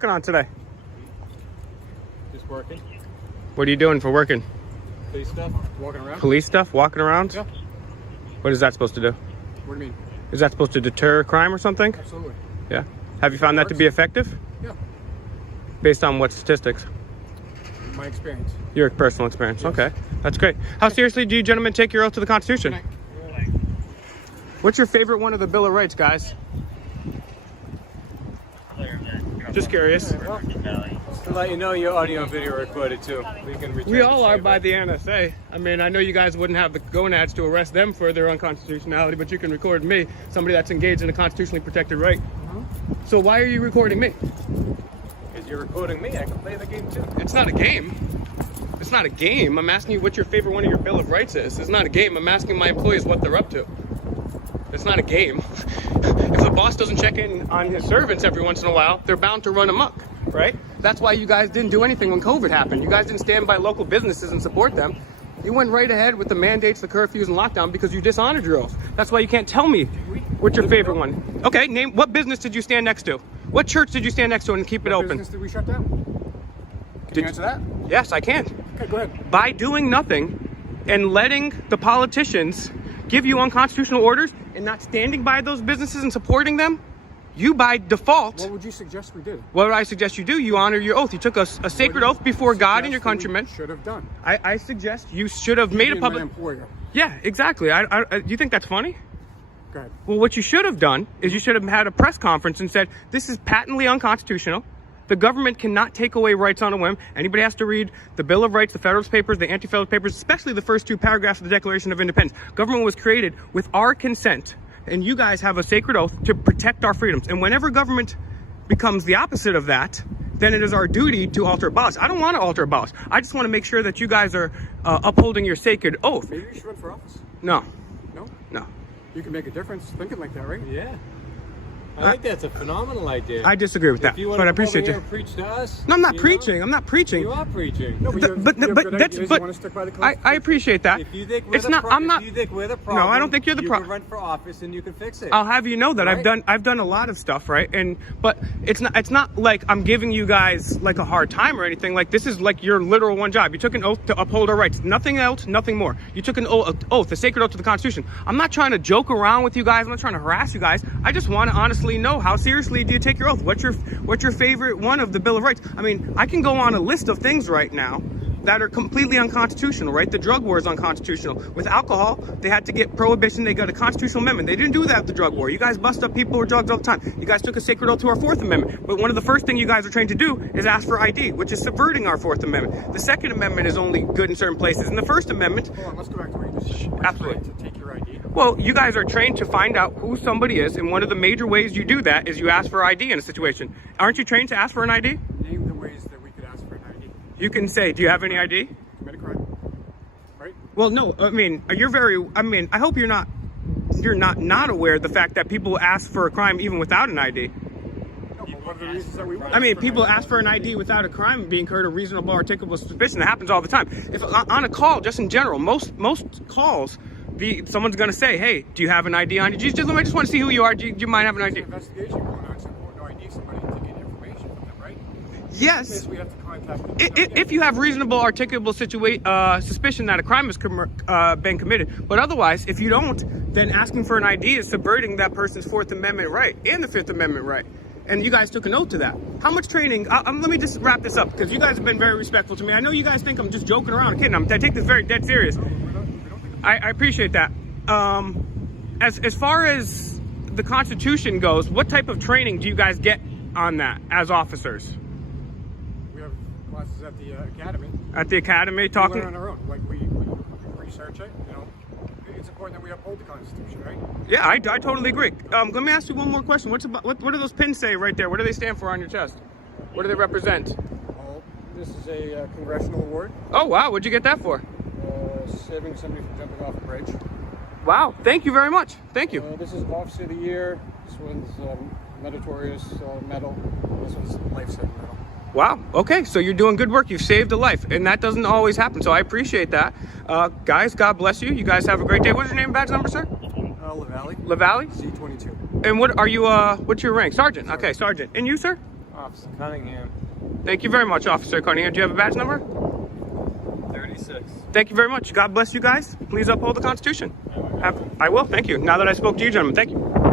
Working on today? Just working. What are you doing for working? Police stuff. Walking around. Police stuff? Walking around? Yeah. What is that supposed to do? What do you mean? Is that supposed to deter crime or something? Absolutely. Yeah. Have you found that to be effective? Yeah. Based on what statistics? My experience. Your personal experience. Yes. Okay. That's great. How seriously do you gentlemen take your oath to the Constitution? What's your favorite one of the Bill of Rights, guys? Just curious. To let you know, your audio and video are recorded too. We all are by the NSA. I mean, I know you guys wouldn't have the gonads to arrest them for their unconstitutionality, but you can record me, somebody that's engaged in a constitutionally protected right. So why are you recording me? Because you're recording me, I can play the game too. It's not a game. It's not a game. I'm asking you what your favorite one of your Bill of Rights is. It's not a game. I'm asking my employees what they're up to. It's not a game. If the boss doesn't check in on his servants every once in a while, they're bound to run amok, right? That's why you guys didn't do anything when COVID happened. You guys didn't stand by local businesses and support them. You went right ahead with the mandates, the curfews, and lockdown because you dishonored your oath. That's why you can't tell me what's your favorite one. Okay, name what business did you stand next to? What church did you stand next to and keep it open? What business did we shut down? Can you answer that? Yes, I can. Okay, go ahead. By doing nothing and letting the politicians give you unconstitutional orders and not standing by those businesses and supporting them, you by default. What would you suggest we did? What would I suggest you do? You honor your oath. You took a sacred oath before God and your countrymen. Should have done. I suggest you should have made a public. My employer. Yeah, exactly. You think that's funny? Go ahead. Well, what you should have done is you should have had a press conference and said, this is patently unconstitutional. The government cannot take away rights on a whim. Anybody has to read the Bill of Rights, the Federalist Papers, the Anti-Federalist Papers, especially the first two paragraphs of the Declaration of Independence. Government was created with our consent, and you guys have a sacred oath to protect our freedoms. And whenever government becomes the opposite of that, then it is our duty to alter or abolish. I don't want to alter or abolish. I just want to make sure that you guys are upholding your sacred oath. Maybe you should run for office. No. No? No. You can make a difference thinking like that, right? Yeah. I think that's a phenomenal idea. I disagree with that, but I appreciate you. Preach to us. No, I'm not preaching. I'm not preaching. You are preaching. No, but I appreciate that. If you think we're It's not. I'm not. If you think we're the problem, No, I don't think you're the You problem. can run for office and you can fix it. I'll have you know that Right? I've done a lot of stuff, right? But it's not like I'm giving you guys like a hard time or anything. Like this is like your literal one job. You took an oath to uphold our rights. Nothing else, nothing more. You took an oath, a sacred oath to the Constitution. I'm not trying to joke around with you guys. I'm not trying to harass you guys. I just want to honestly know how seriously do you take your oath? What's your favorite one of the Bill of Rights? I mean, I can go on a list of things right now that are completely unconstitutional, right? The drug war is unconstitutional. With alcohol, they had to get prohibition. They got a constitutional amendment. They didn't do that with the drug war. You guys bust up people who are drugged all the time. You guys took a sacred oath to our Fourth Amendment. But one of the first things you guys are trained to do is ask for ID, which is subverting our Fourth Amendment. The Second Amendment is only good in certain places. And the First Amendment... Hold on, let's go back to what you just said. Absolutely. To take your ID. Well, you guys are trained to find out who somebody is, and one of the major ways you do that is you ask for ID in a situation. Aren't you trained to ask for an ID? Name the ways that we could ask for an ID. You can say, do you have any ID? Commit a crime. Right? Well, no, I mean, I hope you're not aware of the fact that people ask for a crime even without an ID. No, but one of the reasons that we would I mean, people ask for an ID without a crime being incurred, a reasonable articulable suspicion. That happens all the time. If on a call, just in general, most calls, someone's going to say, hey, do you have an ID on you? I just want to see who you are. Do you mind having an ID? Investigation going on, so no ID somebody to get information from them, right? Yes. We have to contact them. If you have reasonable articulable suspicion that a crime has been committed, but otherwise, if you don't, then asking for an ID is subverting that person's Fourth Amendment right and the Fifth Amendment right. And you guys took a note to that. How much training? Let me just wrap this up because you guys have been very respectful to me. I know you guys think I'm just joking around, kidding. I take this very dead serious. I appreciate that. As far as the Constitution goes, what type of training do you guys get on that as officers? We have classes at the academy. At the academy, We talking. learn on our own. Like we research it. You know, it's important that we uphold the Constitution, right? Yeah, I totally agree. Let me ask you one more question. What do those pins say right there? What do they stand for on your chest? What do they represent? Well, this is a congressional award. Oh wow, what'd you get that for? Saving somebody from jumping off a bridge. Wow, thank you very much. Thank you. This is Officer of the Year. This one's Meritorious Medal. This one's Life-Saving Medal. Wow. Okay, so you're doing good work. You've saved a life, and that doesn't always happen. So I appreciate that. Guys, God bless you. You guys have a great day. What's your name and badge number, sir? LaValle. LaValle? C22. And what are you? What's your rank? Sergeant. Okay, sergeant. And you, sir? Officer Cunningham. Thank you very much, Officer Cunningham. Do you have a badge number? 36. Thank you very much. God bless you guys. Please uphold the Constitution. I will. Thank you. Now that I spoke to you, gentlemen, thank you.